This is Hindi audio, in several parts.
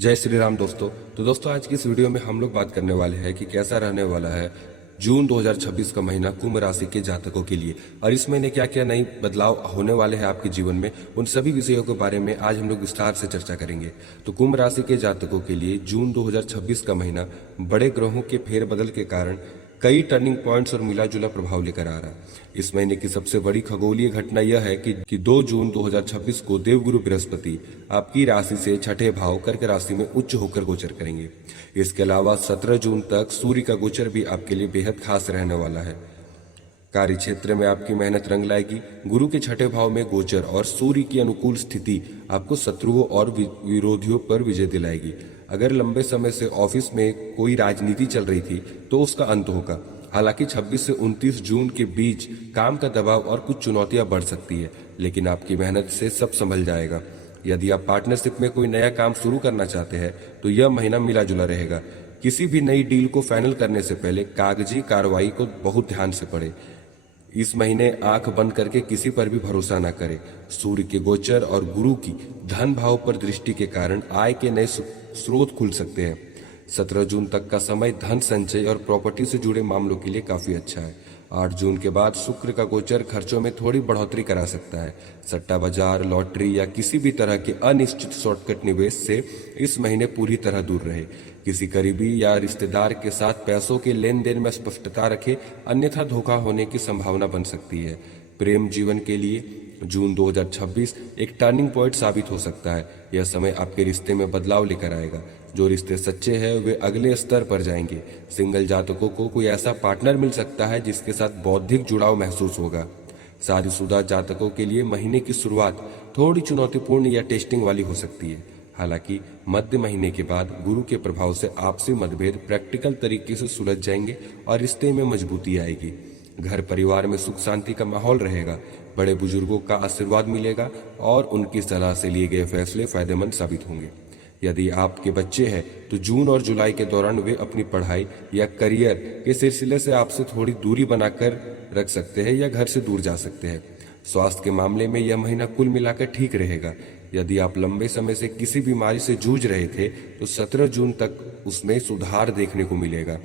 जय श्री राम दोस्तों। तो दोस्तों आज की इस वीडियो में हम लोग बात करने वाले हैं कि कैसा रहने वाला है जून 2026 का महीना कुंभ राशि के जातकों के लिए, और इस महीने क्या क्या नई बदलाव होने वाले हैं आपके जीवन में। उन सभी विषयों के बारे में आज हम लोग विस्तार से चर्चा करेंगे। तो कुंभ राशि के जातकों के लिए जून 2026 का महीना बड़े ग्रहों के फेरबदल के कारण कई टर्निंग पॉइंट्स और मिला जुला प्रभाव लेकर आ रहा है। इस महीने की सबसे बड़ी खगोलीय घटना यह है कि 2 जून 2026 को देवगुरु बृहस्पति आपकी राशि से छठे भाव कर्क राशि में उच्च होकर गोचर करेंगे। इसके अलावा 17 जून तक सूर्य का गोचर भी आपके लिए बेहद खास रहने वाला है। कार्य क्षेत्र में आपकी मेहनत रंग लाएगी। गुरु के छठे भाव में गोचर और सूर्य की अनुकूल स्थिति आपको शत्रुओं और विरोधियों पर विजय दिलाएगी। अगर लंबे समय से ऑफिस में कोई राजनीति चल रही थी तो उसका अंत होगा। हालांकि 26 से 29 जून के बीच काम का दबाव और कुछ चुनौतियां बढ़ सकती है, लेकिन आपकी मेहनत से सब संभल जाएगा। यदि आप पार्टनरशिप में कोई नया काम शुरू करना चाहते हैं तो यह महीना मिला जुला रहेगा। किसी भी नई डील को फाइनल करने से पहले कागजी कार्रवाई को बहुत ध्यान से पढ़ें। इस महीने आंख बंद करके किसी पर भी भरोसा न करें। सूर्य के गोचर और गुरु की धन भाव पर दृष्टि के कारण आय के नए स्रोत खुल सकते हैं। 17 जून तक का समय धन संचय और प्रॉपर्टी से जुड़े मामलों के लिए काफी अच्छा है। 8 जून के बाद शुक्र का गोचर खर्चों में थोड़ी बढ़ोतरी करा सकता है। सट्टा बाजार, लॉटरी या किसी भी तरह के अनिश्चित शॉर्टकट निवेश से इस महीने पूरी तरह दूर रहे। किसी करीबी या रिश्तेदार के साथ पैसों के लेन देन में स्पष्टता रखें, अन्यथा धोखा होने की संभावना बन सकती है। प्रेम जीवन के लिए जून 2026 एक टर्निंग पॉइंट साबित हो सकता है। यह समय आपके रिश्ते में बदलाव लेकर आएगा। जो रिश्ते सच्चे हैं वे अगले स्तर पर जाएंगे। सिंगल जातकों को कोई ऐसा पार्टनर मिल सकता है जिसके साथ बौद्धिक जुड़ाव महसूस होगा। शादीशुदा जातकों के लिए महीने की शुरुआत थोड़ी चुनौतीपूर्ण या टेस्टिंग वाली हो सकती है। हालांकि मध्य महीने के बाद गुरु के प्रभाव से आपसी मतभेद प्रैक्टिकल तरीके से सुलझ जाएंगे और रिश्ते में मजबूती आएगी। घर परिवार में सुख शांति का माहौल रहेगा। बड़े बुजुर्गों का आशीर्वाद मिलेगा और उनकी सलाह से लिए गए फैसले फायदेमंद साबित होंगे। यदि आपके बच्चे हैं तो जून और जुलाई के दौरान वे अपनी पढ़ाई या करियर के सिलसिले से आपसे थोड़ी दूरी बनाकर रख सकते हैं या घर से दूर जा सकते हैं। स्वास्थ्य के मामले में यह महीना कुल मिलाकर ठीक रहेगा। यदि आप लंबे समय से किसी बीमारी से जूझ रहे थे तो 17 जून तक उसमें सुधार देखने को मिलेगा।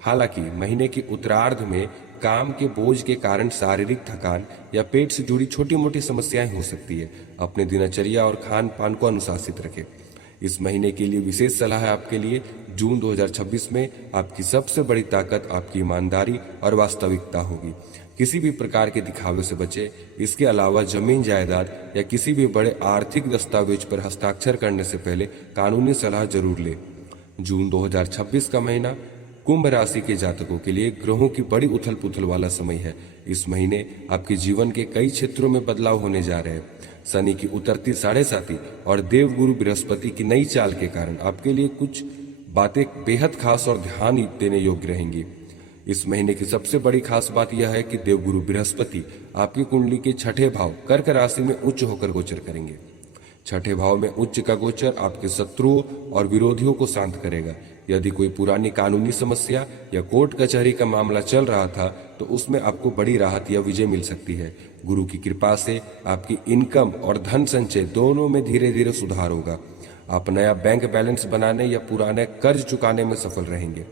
हालांकि महीने की उत्तरार्ध में काम के बोझ के कारण शारीरिक थकान या पेट से जुड़ी छोटी मोटी समस्याएं हो सकती है। अपने दिनचर्या और खान पान को अनुशासित रखें। इस महीने के लिए विशेष सलाह है आपके लिए जून 2026 में आपकी सबसे बड़ी ताकत आपकी ईमानदारी और वास्तविकता होगी। किसी भी प्रकार के दिखावे से बचे। इसके अलावा जमीन जायदाद या किसी भी बड़े आर्थिक दस्तावेज पर हस्ताक्षर करने से पहले कानूनी सलाह जरूर लें। जून 2026 का महीना कुंभ राशि के जातकों के लिए ग्रहों की बड़ी उथल पुथल वाला समय है। इस महीने आपके जीवन के कई क्षेत्रों में बदलाव होने जा रहे हैं। शनि की उतरती 7.5 और देवगुरु बृहस्पति की नई चाल के कारण आपके लिए कुछ बातें बेहद खास और ध्यान देने योग्य रहेंगी। इस महीने की सबसे बड़ी खास बात यह है कि देवगुरु बृहस्पति आपकी कुंडली के छठे भाव कर्क राशि में उच्च होकर गोचर करेंगे। छठे भाव में उच्च का गोचर आपके शत्रुओं और विरोधियों को शांत करेगा। यदि कोई पुरानी कानूनी समस्या या कोर्ट कचहरी का मामला चल रहा था तो उसमें आपको बड़ी राहत या विजय मिल सकती है। गुरु की कृपा से आपकी इनकम और धन संचय दोनों में धीरे धीरे सुधार होगा। आप नया बैंक बैलेंस बनाने या पुराने कर्ज चुकाने में सफल रहेंगे।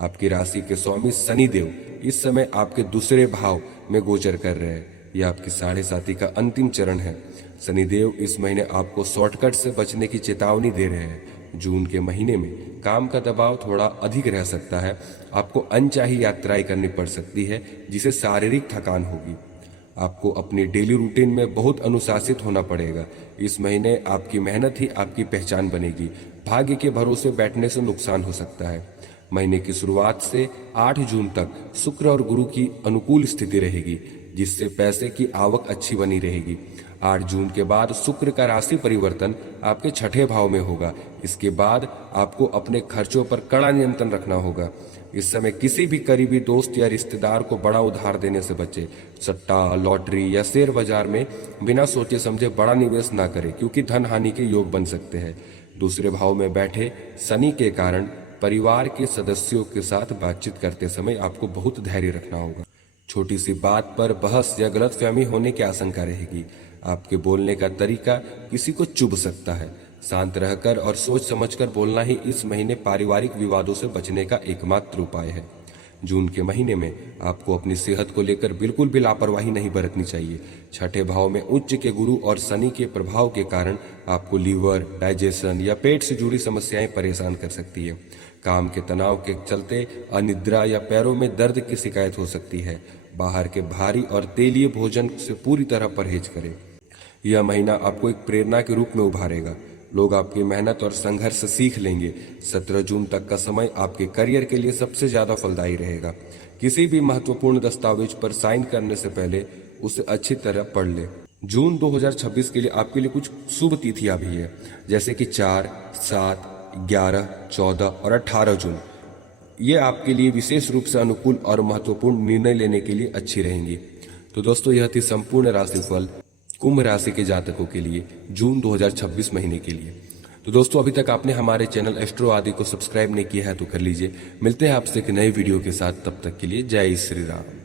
आपकी राशि के स्वामी शनिदेव इस समय आपके दूसरे भाव में गोचर कर रहे हैं। यह आपकी 7.5 का अंतिम चरण है। शनिदेव इस महीने आपको शॉर्टकट से बचने की चेतावनी दे रहे हैं। जून के महीने में काम का दबाव थोड़ा अधिक रह सकता है। आपको अनचाही यात्राएं करनी पड़ सकती है जिसे शारीरिक थकान होगी। आपको अपनी डेली रूटीन में बहुत अनुशासित होना पड़ेगा। इस महीने आपकी मेहनत ही आपकी पहचान बनेगी। भाग्य के भरोसे बैठने से नुकसान हो सकता है। महीने की शुरुआत से 8 जून तक शुक्र और गुरु की अनुकूल स्थिति रहेगी, जिससे पैसे की आवक अच्छी बनी रहेगी। 8 जून के बाद शुक्र का राशि परिवर्तन आपके छठे भाव में होगा। इसके बाद आपको अपने खर्चों पर कड़ा नियंत्रण रखना होगा। इस समय किसी भी करीबी दोस्त या रिश्तेदार को बड़ा उधार देने से बचे। सट्टा, लॉटरी या शेयर बाजार में बिना सोचे समझे बड़ा निवेश ना करें, क्योंकि धन हानि के योग बन सकते हैं। दूसरे भाव में बैठे शनि के कारण परिवार के सदस्यों के साथ बातचीत करते समय आपको बहुत धैर्य रखना होगा। छोटी सी बात पर बहस या गलतफहमी होने की आशंका रहेगी। आपके बोलने का तरीका किसी को चुभ सकता है। शांत रहकर और सोच समझकर बोलना ही इस महीने पारिवारिक विवादों से बचने का एकमात्र उपाय है। जून के महीने में आपको अपनी सेहत को लेकर बिल्कुल भी लापरवाही नहीं बरतनी चाहिए। छठे भाव में उच्च के गुरु और शनि के प्रभाव के कारण आपको लीवर, डाइजेशन या पेट से जुड़ी समस्याएं परेशान कर सकती है। काम के तनाव के चलते अनिद्रा या पैरों में दर्द की शिकायत हो सकती है। बाहर के भारी और तेलीय भोजन से पूरी तरह परहेज करें। यह महीना आपको एक प्रेरणा के रूप में उभारेगा। लोग आपकी मेहनत और संघर्ष सीख लेंगे। 17 जून तक का समय आपके करियर के लिए सबसे ज्यादा फलदायी रहेगा। किसी भी महत्वपूर्ण दस्तावेज पर साइन करने से पहले उसे अच्छी तरह पढ़ ले। जून 2026 के लिए आपके लिए कुछ शुभ तिथियां भी है, जैसे कि 4, 7, 11, 14 और 18 जून। ये आपके लिए विशेष रूप से अनुकूल और महत्वपूर्ण निर्णय लेने के लिए अच्छी रहेंगी। तो दोस्तों, यह थी संपूर्ण राशिफल कुंभ राशि के जातकों के लिए जून 2026 महीने के लिए। तो दोस्तों, अभी तक आपने हमारे चैनल एस्ट्रो आदि को सब्सक्राइब नहीं किया है तो कर लीजिए। मिलते हैं आपसे एक नए वीडियो के साथ, तब तक के लिए जय श्री राम।